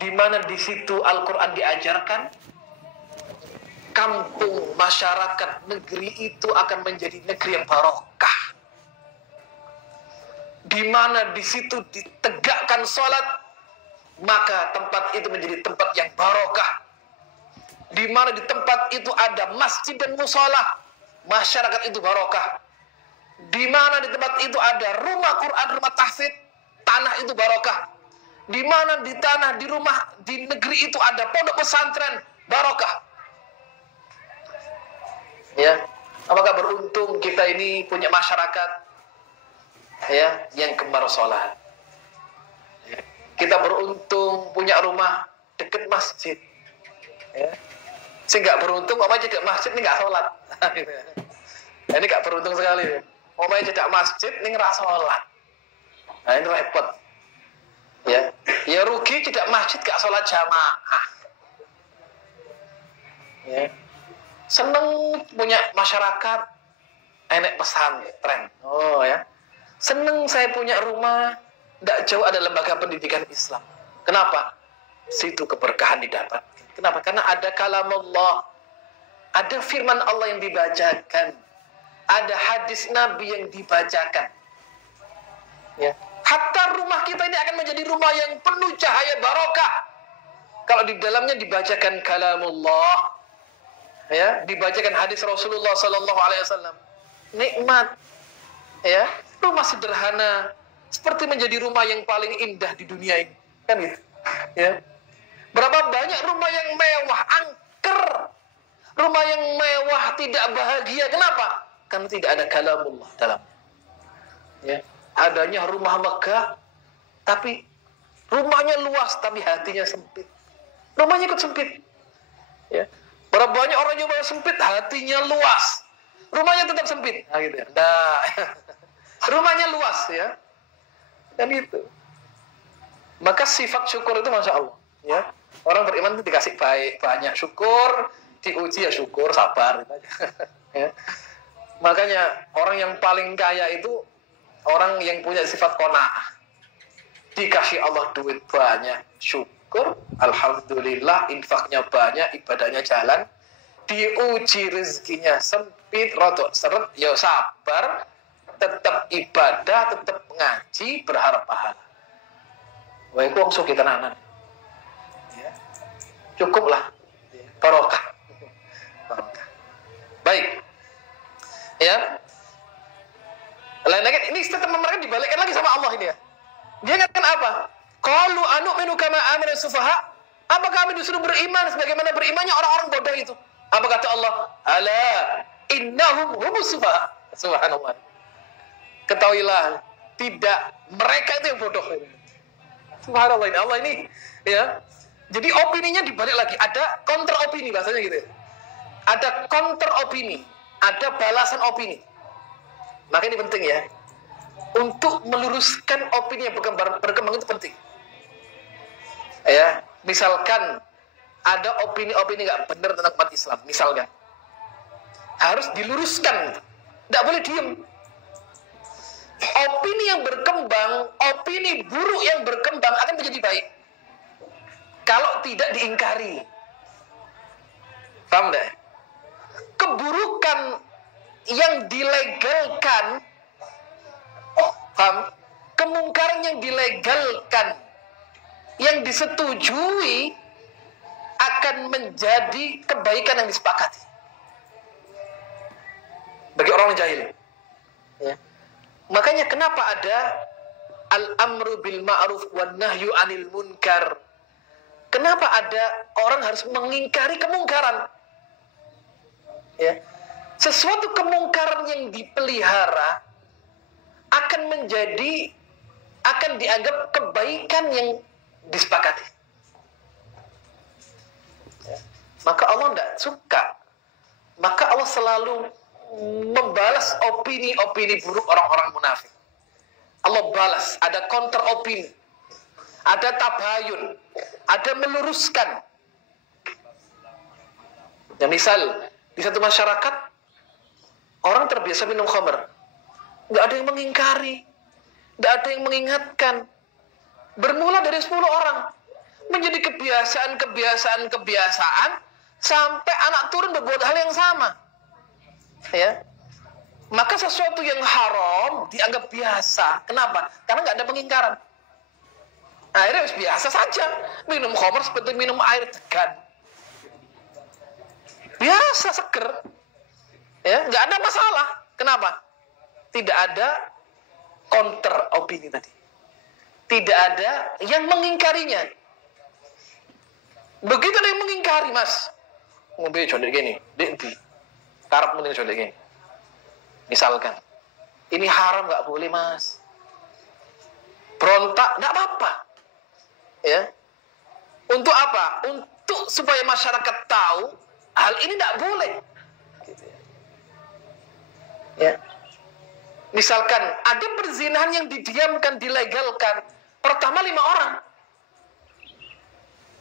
di mana di situ Al-Quran diajarkan, kampung, masyarakat, negeri itu akan menjadi negeri yang barokah. Di mana di situ ditegakkan sholat, maka tempat itu menjadi tempat yang barokah. Di mana di tempat itu ada masjid dan musola, masyarakat itu barokah. Di mana di tempat itu ada rumah Quran, rumah tahfidz, tanah itu barokah. Di mana di tanah, di rumah, di negeri itu ada pondok pesantren, barokah. Ya, apakah beruntung kita ini punya masyarakat ya yang gemar sholat. Ya. Kita beruntung punya rumah dekat masjid. Ya. Sehingga beruntung, mamanya tidak masjid ini nggak sholat. Ini nggak beruntung sekali. Mamanya tidak masjid ini nggak sholat. Nah ini repot. Ya, ya rugi tidak masjid nggak sholat jamaah. Ya. Seneng punya masyarakat, enek pesantren. Oh ya, seneng saya punya rumah, tidak jauh ada lembaga pendidikan Islam. Kenapa? Situ keberkahan didapat. Kenapa? Karena ada kalamullah, ada firman Allah yang dibacakan, ada hadis Nabi yang dibacakan. Ya. Hatta rumah kita ini akan menjadi rumah yang penuh cahaya barokah kalau di dalamnya dibacakan kalamullah, ya, dibacakan hadis Rasulullah Sallallahu Alaihi Wasallam. Nikmat, ya, rumah sederhana seperti menjadi rumah yang paling indah di dunia ini, kan gitu, ya. Berapa banyak rumah yang mewah, angker, rumah yang mewah tidak bahagia. Kenapa? Karena tidak ada kalamullah dalam. Ya. Adanya rumah megah, tapi rumahnya luas, tapi hatinya sempit. Rumahnya ikut sempit. Ya. Berapa banyak orang yang sempit, hatinya luas, rumahnya tetap sempit. Nah, gitu ya. Nah, rumahnya luas, ya. Dan itu. Maka sifat syukur itu masya Allah. Ya. Orang beriman itu dikasih baik, banyak syukur, diuji ya syukur, sabar. Ya. Makanya orang yang paling kaya itu orang yang punya sifat qanaah. Dikasih Allah duit banyak, syukur, alhamdulillah, infaknya banyak, ibadahnya jalan. Diuji rezekinya sempit, rodok seret, ya sabar, tetap ibadah, tetap ngaji, berharap pahala. Wah, itu langsung kita nanan. Ya. Cukuplah, barokah. Barokah. Baik, ya. Lain lagi, ini statement mereka dibalikkan lagi sama Allah ini ya. Dia katakan apa? Qalu anu'minu kama amana sufaha. Apa kami disuruh beriman sebagaimana berimannya orang-orang bodoh itu? Apa kata Allah? Ala innahum humus sufaha. Subhanallah. Ketahuilah, tidak, mereka itu yang bodoh. Subhanallah, ini Allah ini ya. Jadi opininya dibalik lagi, ada counter opini bahasanya gitu ya. Ada counter opini, ada balasan opini. Maka ini penting ya. Untuk meluruskan opini yang berkembang itu penting. Ya, misalkan ada opini-opini nggak benar tentang umat Islam, misalkan harus diluruskan, nggak boleh diem. Opini yang berkembang, opini buruk yang berkembang akan menjadi baik kalau tidak diingkari. Paham nggak? Keburukan yang dilegalkan, paham? Kemungkaran yang dilegalkan, yang disetujui akan menjadi kebaikan yang disepakati bagi orang jahil. Ya. Makanya kenapa ada al-amru bil ma'ruf wan nahyu 'anil munkar? Kenapa ada orang harus mengingkari kemungkaran? Ya. Sesuatu kemungkaran yang dipelihara akan dianggap kebaikan yang disepakati. Ya. Maka Allah tidak suka. Maka Allah selalu membalas opini-opini buruk orang-orang munafik. Allah balas, ada counter opini, ada tabayun, ada meluruskan. Ya, misal di satu masyarakat orang terbiasa minum khamr, nggak ada yang mengingkari, nggak ada yang mengingatkan. Bermula dari 10 orang, menjadi kebiasaan sampai anak turun berbuat hal yang sama. Ya. Maka sesuatu yang haram dianggap biasa. Kenapa? Karena nggak ada pengingkaran. Akhirnya biasa saja. Minum khamr seperti minum air degan. Biasa, seger. Ya, nggak ada masalah. Kenapa? Tidak ada counter opini tadi. Tidak ada yang mengingkarinya. Begitu ada yang mengingkari, Mas. Ngombe condet gini, dek karep mending condet gini. Misalkan, ini haram nggak boleh, Mas. Berontak nggak apa-apa. Ya. Untuk apa? Untuk supaya masyarakat tahu hal ini nggak boleh. Gitu ya. Ya. Misalkan ada perzinahan yang didiamkan, dilegalkan. Pertama 5 orang.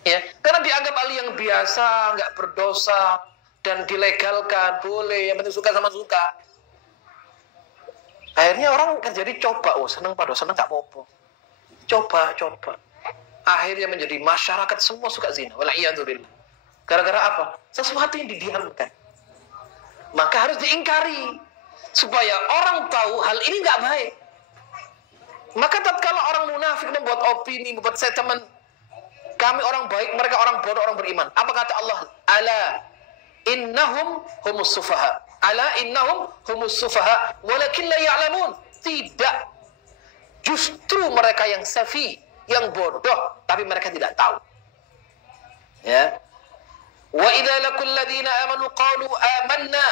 Ya, karena dianggap hal yang biasa, nggak berdosa dan dilegalkan, boleh, yang penting suka sama suka. Akhirnya orang kan jadi coba, seneng pada seneng nggak apa-apa. Coba. Akhirnya menjadi masyarakat semua suka zina. Wala'iyadzubillah. Gara-gara apa? Sesuatu yang didiamkan. Maka harus diingkari supaya orang tahu hal ini nggak baik. Maka tatkala orang munafik membuat opini, membuat statement, kami orang baik, mereka orang bodoh, orang beriman. Apa kata Allah? Ala innahum humus sufaha. Ala innahum humus sufaha walakin la ya'lamun. Tidak. Justru mereka yang safi, yang bodoh, tapi mereka tidak tahu. Ya. Wa idza laqul ladzina amanu qalu amanna.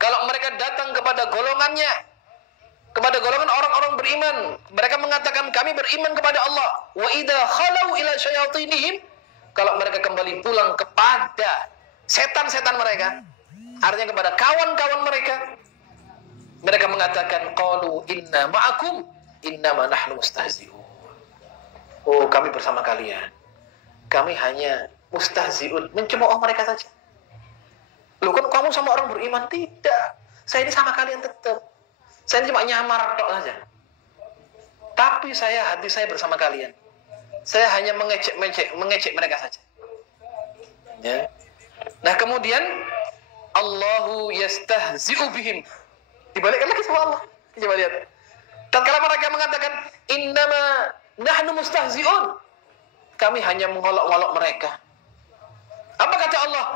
Kalau mereka datang kepada golongannya, kepada golongan orang-orang beriman, mereka mengatakan kami beriman kepada Allah. Wa idza khalau ila syayatinihim, kalau mereka kembali pulang kepada setan-setan mereka, artinya kepada kawan-kawan mereka mengatakan qalu inna ma'akum innama nahnu mustahzi'un. Oh, kami bersama kalian. Kami hanya mustahzi'un, mencemooh mereka saja. Loh, kan kamu sama orang beriman? Tidak. Saya ini sama kalian tetap. Saya cuma nyamar tok saja. Tapi hati saya bersama kalian. Saya hanya mengecek mereka saja. Ya. Nah, kemudian Allahu yastahzi'u bihim. Dibalikkan lagi sama Allah. Coba lihat. Tatkala mereka mengatakan innama nahnu mustahzi'un, kami hanya mengolok-olok mereka. Apa kata Allah?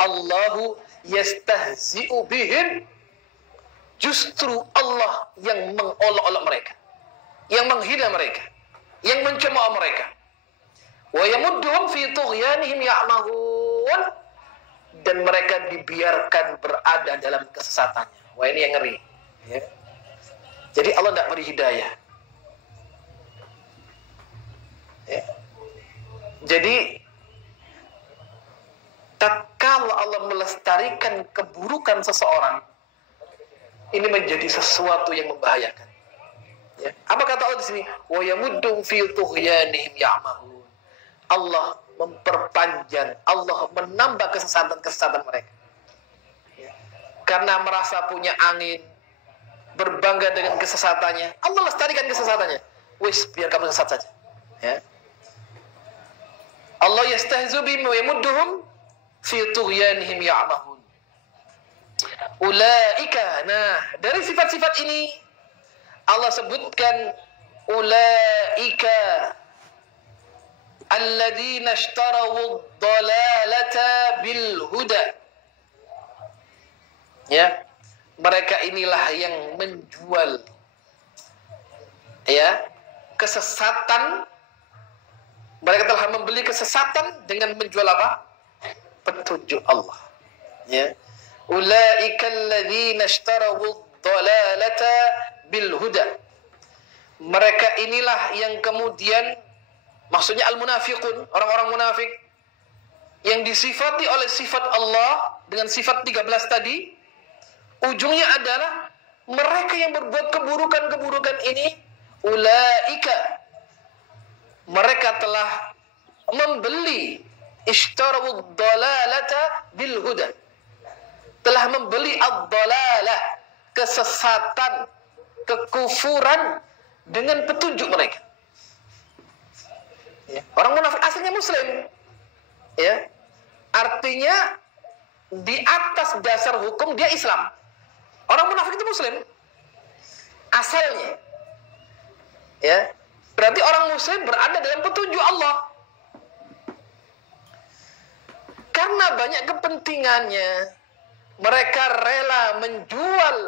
Allahu yastahzi'u bihim. Justru Allah yang mengolok-olok mereka, yang menghina mereka, yang mencemooh mereka. Wa yamudduhum fi tughyanihim ya'mahun, dan mereka dibiarkan berada dalam kesesatannya. Wah, ini yang ngeri. Ya. Jadi Allah tidak beri hidayah. Ya. Jadi tatkala Allah melestarikan keburukan seseorang, ini menjadi sesuatu yang membahayakan. Ya. Apa kata Allah di sini? Wa yamuddum fi tughyanihim ya'mahun. Allah memperpanjang, Allah menambah kesesatan-kesesatan mereka. Ya. Karena merasa punya angin, berbangga dengan kesesatannya, Allah lestarikan kesesatannya. Wis, biar kamu sesat saja. Ya. Allah yastahzu bihim wa yamudduhum fi tughyanihim ya'mahun. Ulaika, nah, dari sifat-sifat ini Allah sebutkan ulaika alladzina ishtarawu ad-dalalata bil huda. Ya, mereka inilah yang menjual kesesatan. Mereka telah membeli kesesatan dengan menjual apa? Petunjuk Allah. Ya. Ulaika alladzina ishtarawu ad-dalalata bil huda. Mereka inilah yang kemudian, maksudnya al-munafiqun, orang-orang munafik yang disifati oleh sifat Allah dengan sifat 13 tadi, ujungnya adalah mereka yang berbuat keburukan-keburukan ini, ulaika, mereka telah membeli ishtarawu ad-dalalata bil huda, telah membeli ad-dalalah, kesesatan, kekufuran dengan petunjuk mereka. Ya. Orang munafik aslinya Muslim. Ya. Artinya di atas dasar hukum dia Islam. Orang munafik itu Muslim asalnya. Ya. Berarti orang Muslim berada dalam petunjuk Allah. Karena banyak kepentingannya, mereka rela menjual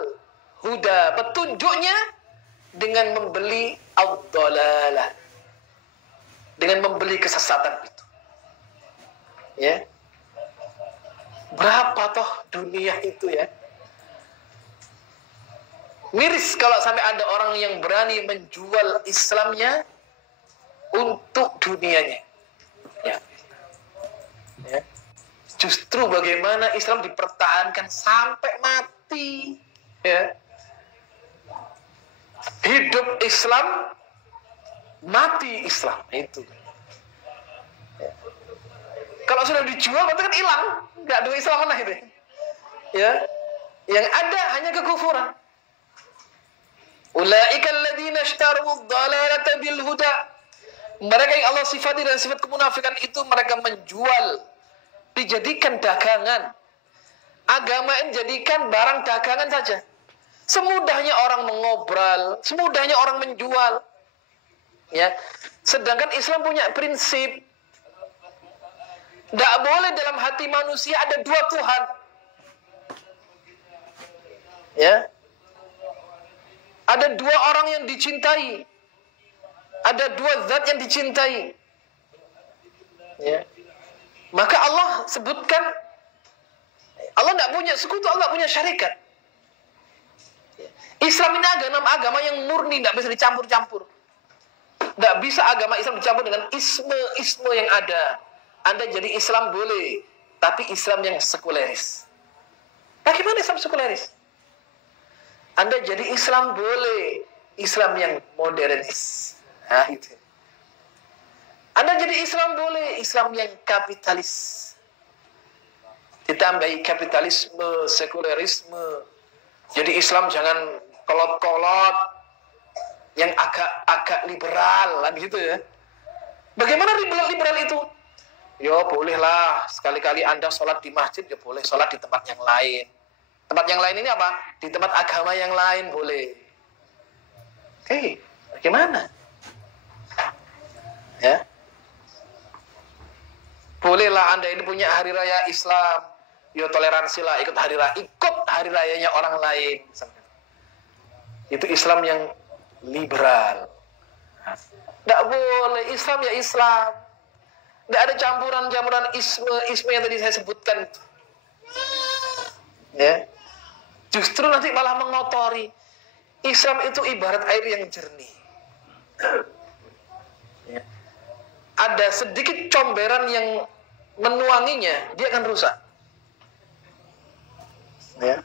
huda, petunjuknya, dengan membeli ad-dhalalah, dengan membeli kesesatan itu. Ya. Berapa toh dunia itu ya? Miris kalau sampai ada orang yang berani menjual Islamnya untuk dunianya. Ya. Ya. Justru bagaimana Islam dipertahankan sampai mati. Ya. Hidup Islam, mati Islam. Itu. Ya. Kalau sudah dijual, berarti kan hilang. Nggak ada Islam mana itu. Ya. Yang ada hanya kekufuran. Ulaika alladziina ishtaru ad-dhalalata bil huda. Mereka yang Allah sifati dan sifat kemunafikan itu, mereka menjual, dijadikan dagangan. Agama ini jadikan barang dagangan saja. Semudahnya orang mengobrol, semudahnya orang menjual. Ya. Sedangkan Islam punya prinsip, tidak boleh dalam hati manusia ada dua Tuhan. Ya. Ada dua orang yang dicintai. Ada dua zat yang dicintai. Ya. Maka Allah sebutkan, Allah tidak punya sekutu, Allah punya syarikat. Islam ini agama yang murni, tidak bisa dicampur-campur. Tidak bisa agama Islam dicampur dengan isme yang ada. Anda jadi Islam boleh, tapi Islam yang sekuleris. Bagaimana Islam sekuleris? Anda jadi Islam boleh, Islam yang modernis. Nah, itu. Anda jadi Islam boleh, Islam yang kapitalis. Ditambahi kapitalisme, sekulerisme. Jadi Islam jangan kolot-kolot, yang agak liberal, kan gitu ya. Bagaimana liberal itu? Ya bolehlah, sekali-kali Anda sholat di masjid, ya boleh sholat di tempat yang lain. Tempat yang lain ini apa? Di tempat agama yang lain boleh. Oke, bagaimana? Ya. Bolehlah Anda ini punya hari raya Islam. Ya toleransilah, ikut hari rayanya orang lain. Itu Islam yang liberal. Tidak boleh, Islam ya Islam. Tidak ada campuran-campuran isme yang tadi saya sebutkan. Ya. Justru nanti malah mengotori. Islam itu ibarat air yang jernih. Ya. Ada sedikit comberan yang menuanginya, dia akan rusak. Ya.